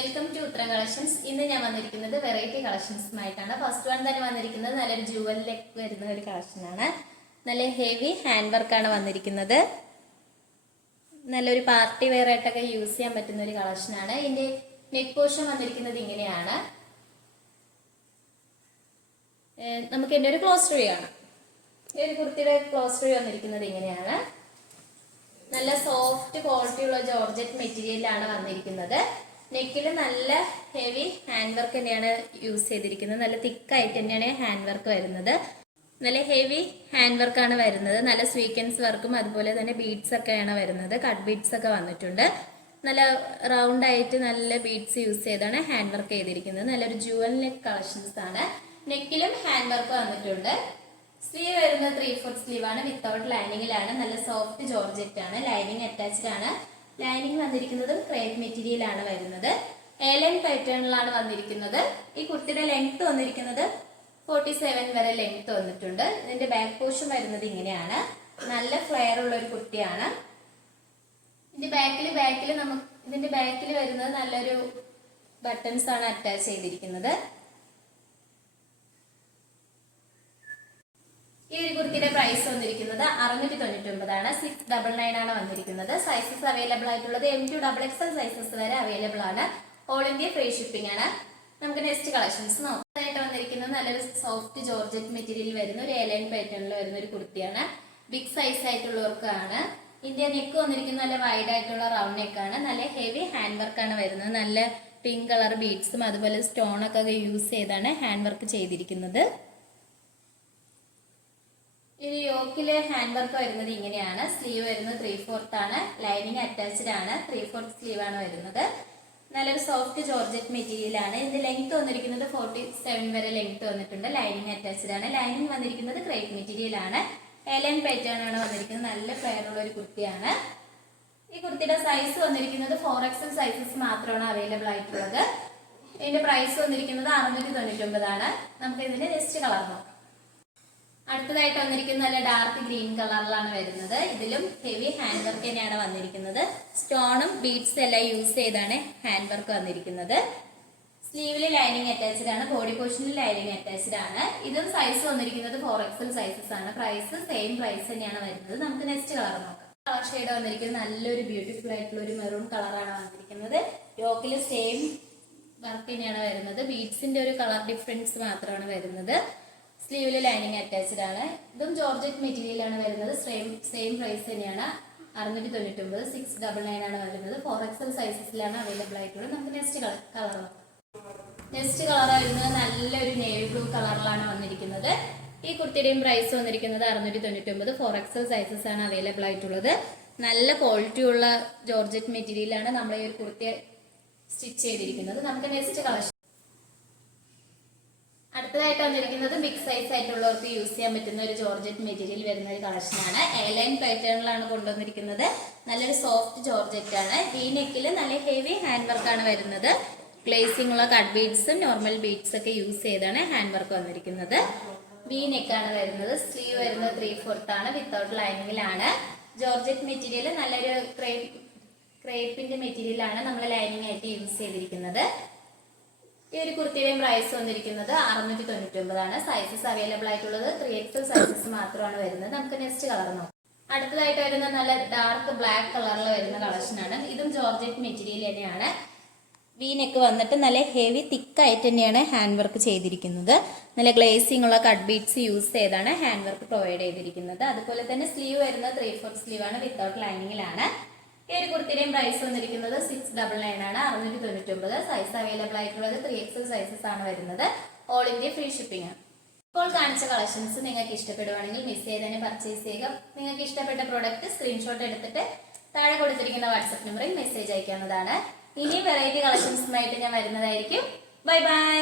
Welcome to ഉത്തരം collections. ഇന്ന് ഞാൻ വന്നിരിക്കുന്നത് വെറൈറ്റി കളക്ഷൻസുമായിട്ടാണ്. ഫസ്റ്റ് വൺ തന്നെ വന്നിരിക്കുന്നത് നല്ലൊരു ജുവലിലേക്ക് വരുന്ന ഒരു കളക്ഷനാണ്. നല്ല ഹെവി ഹാൻഡ് വർക്കാണ് വന്നിരിക്കുന്നത്. നല്ലൊരു പാർട്ടി വെയർ ആയിട്ടൊക്കെ യൂസ് ചെയ്യാൻ പറ്റുന്ന ഒരു കളക്ഷനാണ്. ഇതിന്റെ നെക്ക് പോർഷൻ വന്നിരിക്കുന്നത് ഇങ്ങനെയാണ്. നമുക്ക് ഇതിന്റെ ഒരു ക്ലോസ് റിവ്യൂ ആണ്. ഈ ഒരു കുർത്തിയുടെ ക്ലോസ് റിവ്യൂ വന്നിരിക്കുന്നത് ഇങ്ങനെയാണ്. നല്ല സോഫ്റ്റ് ക്വാളിറ്റി ഉള്ള ജോർജറ്റ് മെറ്റീരിയലാണ് വന്നിരിക്കുന്നത്. നെക്കിൽ നല്ല ഹെവി ഹാൻഡ് വർക്ക് തന്നെയാണ് യൂസ് ചെയ്തിരിക്കുന്നത്. നല്ല തിക്കായിട്ട് തന്നെയാണ് ഹാൻഡ് വർക്ക് വരുന്നത്. നല്ല ഹെവി ഹാൻഡ് വർക്കാണ് വരുന്നത്. നല്ല സ്വീക്വൻസ് വർക്കും അതുപോലെ തന്നെ ബീഡ്സ് ഒക്കെയാണ് വരുന്നത്. കട്ട് ബീഡ്സ് ഒക്കെ വന്നിട്ടുണ്ട്. നല്ല റൗണ്ട് ആയിട്ട് നല്ല ബീഡ്സ് യൂസ് ചെയ്താണ് ഹാൻഡ് വർക്ക് ചെയ്തിരിക്കുന്നത്. നല്ലൊരു ജുവൽ നെക്ക് കളക്ഷൻസ് ആണ്. നെക്കിലും ഹാൻഡ് വർക്ക് വന്നിട്ടുണ്ട്. സ്ലീവ് വരുന്നത് 3/4 സ്ലീവ് ആണ്. വിത്തൗട്ട് ലൈനിങ്ങിലാണ്. നല്ല സോഫ്റ്റ് ജോർജറ്റ് ആണ്. ലൈനിങ് അറ്റാച്ച്ഡ് ആണ്. ലൈനിങ് വന്നിരിക്കുന്നത് ക്രേപ്പ് മെറ്റീരിയൽ ആണ് വരുന്നത്. എലൈൻ പാറ്റേണിലാണ് വന്നിരിക്കുന്നത്. ഈ കുർത്തിയുടെ ലെങ്ത് വന്നിരിക്കുന്നത് 47 വരെ ലെങ്ത് വന്നിട്ടുണ്ട്. ഇതിന്റെ ബാക്ക് പോർഷൻ വരുന്നത് ഇങ്ങനെയാണ്. നല്ല ഫ്ലെയർ ഉള്ള ഒരു കുർത്തിയാണ്. ഇതിന്റെ ബാക്കിൽ വരുന്നത് നല്ലൊരു ബട്ടൺസ് ആണ് അറ്റാച്ച് ചെയ്തിരിക്കുന്നത്. ഈ ഒരു കുർത്തിയുടെ പ്രൈസ് വന്നിരിക്കുന്നത് 699 ആണ്. 699 ആണ് വന്നിരിക്കുന്നത്. സൈസസ് അവൈലബിൾ ആയിട്ടുള്ളത് M2XXL സൈസസ് വരെ അവൈലബിൾ ആണ്. ഓൾ ഇന്ത്യ ഫ്രീ ഷിപ്പിംഗ് ആണ്. നമുക്ക് നെക്സ്റ്റ് കളക്ഷൻസ് നോക്കാം. ആയിട്ട് വന്നിരിക്കുന്നത് നല്ലൊരു സോഫ്റ്റ് ജോർജറ്റ് മെറ്റീരിയൽ വരുന്ന ഒരു എലൈൻ പാറ്റേണിൽ വരുന്ന ഒരു കുർത്തിയാണ്. ബിഗ് സൈസ് ആയിട്ടുള്ളവർക്കാണ്. ഇന്ത്യ നെക്ക് വന്നിരിക്കുന്നത് നല്ല വൈഡ് ആയിട്ടുള്ള റൗണ്ട് നെക്കാണ്. നല്ല ഹെവി ഹാൻഡ് വർക്കാണ് വരുന്നത്. നല്ല പിങ്ക് കളർ ബീഡ്സും അതുപോലെ സ്റ്റോൺ ഒക്കെ യൂസ് ചെയ്താണ് ഹാൻഡ് വർക്ക് ചെയ്തിരിക്കുന്നത്. ഇത് യോക്കിലെ ഹാൻഡ് വർക്ക് വരുന്നത് ഇങ്ങനെയാണ്. സ്ലീവ് വരുന്നത് 3/4 ആണ്. ലൈനിങ് അറ്റാച്ച്ഡ് ആണ്. 3/4 സ്ലീവ് ആണ് വരുന്നത്. നല്ലൊരു സോഫ്റ്റ് ജോർജറ്റ് മെറ്റീരിയൽ ആണ്. ഇതിന്റെ ലെങ്ത് വന്നിരിക്കുന്നത് 47 വരെ ലെങ്ത് വന്നിട്ടുണ്ട്. ലൈനിങ് അറ്റാച്ച്ഡ് ആണ്. ലൈനിങ് വന്നിരിക്കുന്നത് ക്രേപ്പ് മെറ്റീരിയൽ ആണ്. എലൈൻ പാറ്റേൺ ആണ് വന്നിരിക്കുന്നത്. നല്ല ഫ്ലെയർ ഉള്ള ഒരു കുർത്തിയാണ്. ഈ കുർത്തിയുടെ സൈസ് വന്നിരിക്കുന്നത് 4XL സൈസസ് മാത്രമാണ് അവൈലബിൾ ആയിട്ടുള്ളത്. ഇതിന്റെ പ്രൈസ് വന്നിരിക്കുന്നത് 699 ആണ്. നമുക്ക് ഇതിന്റെ നെക്സ്റ്റ് കളർ നോക്കാം. അടുത്തതായിട്ട് വന്നിരിക്കുന്നത് നല്ല ഡാർക്ക് ഗ്രീൻ കളറിലാണ് വരുന്നത്. ഇതിലും ഹെവി ഹാൻഡ് വർക്ക് തന്നെയാണ് വന്നിരിക്കുന്നത്. സ്റ്റോണും ബീഡ്സ് എല്ലാം യൂസ് ചെയ്താണ് ഹാൻഡ് വർക്ക് വന്നിരിക്കുന്നത്. സ്ലീവില് ലൈനിങ് അറ്റാച്ച്ഡ് ആണ്. ബോഡി പോർഷനിൽ ലൈനിങ് അറ്റാച്ച്ഡ് ആണ്. ഇതും സൈസ് വന്നിരിക്കുന്നത് 4XL സൈസസ് ആണ്. പ്രൈസ് സെയിം പ്രൈസ് തന്നെയാണ് വരുന്നത്. നമുക്ക് നെക്സ്റ്റ് കളർ നോക്കാം. കളർ ഷെയ്ഡ് വന്നിരിക്കുന്നത് നല്ലൊരു ബ്യൂട്ടിഫുൾ ആയിട്ടുള്ള ഒരു മെറൂൺ കളറാണ് വന്നിരിക്കുന്നത്. യോക്കില് സെയിം വർക്ക് തന്നെയാണ് വരുന്നത്. ബീഡ്സിന്റെ ഒരു കളർ ഡിഫറൻസ് മാത്രമാണ് വരുന്നത്. സ്ലീവില് ലൈനിങ് അറ്റാച്ച്ഡ് ആണ്. ഇതും ജോർജറ്റ് മെറ്റീരിയൽ ആണ് വരുന്നത്. സെയിം പ്രൈസ് തന്നെയാണ്. 699. 699 ആണ് വരുന്നത്. 4XL സൈസസിലാണ് അവൈലബിൾ ആയിട്ടുള്ളത്. നമുക്ക് നെക്സ്റ്റ് കളർ നോക്കാം. നെക്സ്റ്റ് കളർ വരുന്നത് നല്ലൊരു നേവി ബ്ലൂ കളറിലാണ് വന്നിരിക്കുന്നത്. ഈ കുർത്തിയുടെയും പ്രൈസ് വന്നിരിക്കുന്നത് 699. 4XL സൈസസ് ആണ് അവൈലബിൾ ആയിട്ടുള്ളത്. നല്ല ക്വാളിറ്റി ഉള്ള ജോർജറ്റ് മെറ്റീരിയൽ ആണ് നമ്മൾ ഈ ഒരു കുർത്തിയെ സ്റ്റിച്ച് ചെയ്തിരിക്കുന്നത്. നമുക്ക് നെക്സ്റ്റ് കളക്ഷൻ. അടുത്തതായിട്ട് വന്നിരിക്കുന്നത് ബിഗ് സൈസ് ആയിട്ടുള്ളവർക്ക് യൂസ് ചെയ്യാൻ പറ്റുന്ന ഒരു ജോർജറ്റ് മെറ്റീരിയൽ വരുന്ന ഒരു കളക്ഷനാണ്. എയർലൈൻ പാറ്റേണിലാണ് കൊണ്ടുവന്നിരിക്കുന്നത്. നല്ലൊരു സോഫ്റ്റ് ജോർജറ്റ് ആണ്. ഈ നെക്കിൽ നല്ല ഹെവി ഹാൻഡ് വർക്കാണ് വരുന്നത്. ഗ്ലേസിംഗ് ഉള്ള കട്ട് ബീഡ്സും നോർമൽ ബീഡ്സ് ഒക്കെ യൂസ് ചെയ്താണ് ഹാൻഡ് വർക്ക് വന്നിരിക്കുന്നത്. വി നെക്കാണ് വരുന്നത്. സ്ലീവ് വരുന്നത് 3/4 ആണ്. വിത്തൗട്ട് ലൈനിങ്ങിലാണ്. ജോർജറ്റ് മെറ്റീരിയൽ നല്ലൊരു ക്രേപ്പിന്റെ മെറ്റീരിയൽ ആണ് നമ്മൾ ലൈനിങ് ആയിട്ട് യൂസ് ചെയ്തിരിക്കുന്നത്. ഈ ഒരു കുർത്തിയുടെയും പ്രൈസ് വന്നിരിക്കുന്നത് 699 ആണ്. സൈസസ് അവൈലബിൾ ആയിട്ടുള്ളത് 3XL സൈസസ് മാത്രമാണ് വരുന്നത്. നമുക്ക് നെക്സ്റ്റ് കളർ നോക്കാം. അടുത്തതായിട്ട് വരുന്ന നല്ല ഡാർക്ക് ബ്ലാക്ക് കളറിൽ വരുന്ന കളക്ഷനാണ്. ഇതും ജോർജറ്റ് മെറ്റീരിയൽ തന്നെയാണ്. വി നെക്ക് വന്നിട്ട് നല്ല ഹെവി തിക്കായിട്ട് തന്നെയാണ് ഹാൻഡ് വർക്ക് ചെയ്തിരിക്കുന്നത്. നല്ല ഗ്ലേസിംഗ് ഉള്ള കട്ട് ബീഡ്സ് യൂസ് ചെയ്താണ് ഹാൻഡ് വർക്ക് പ്രൊവൈഡ് ചെയ്തിരിക്കുന്നത്. അതുപോലെ തന്നെ സ്ലീവ് വരുന്നത് 3/4 സ്ലീവ് ആണ്. വിത്തൗട്ട് ലൈനിങ്ങിലാണ്. ഈ ഒരു കുർത്തിയുടെയും പ്രൈസ് വന്നിരിക്കുന്നത് 699 ആണ്. 699. സൈസ് അവൈലബിൾ ആയിട്ടുള്ളത് 3XL സൈസസ് ആണ് വരുന്നത്. ഓൾ ഇന്ത്യ ഫ്രീ ഷിപ്പിംഗ് ആണ്. ഇപ്പോൾ കാണിച്ച കളക്ഷൻസ് നിങ്ങൾക്ക് ഇഷ്ടപ്പെടുവാണെങ്കിൽ മിസ് ചെയ്ത് തന്നെ പർച്ചേസ് ചെയ്യുക. നിങ്ങൾക്ക് ഇഷ്ടപ്പെട്ട പ്രോഡക്റ്റ് സ്ക്രീൻഷോട്ട് എടുത്തിട്ട് താഴെ കൊടുത്തിരിക്കുന്ന വാട്സ്ആപ്പ് നമ്പറിൽ മെസ്സേജ് അയക്കാവുന്നതാണ്. ഇനി വെറൈറ്റി കളക്ഷൻസുമായിട്ട് ഞാൻ വരുന്നതായിരിക്കും. Bye bye.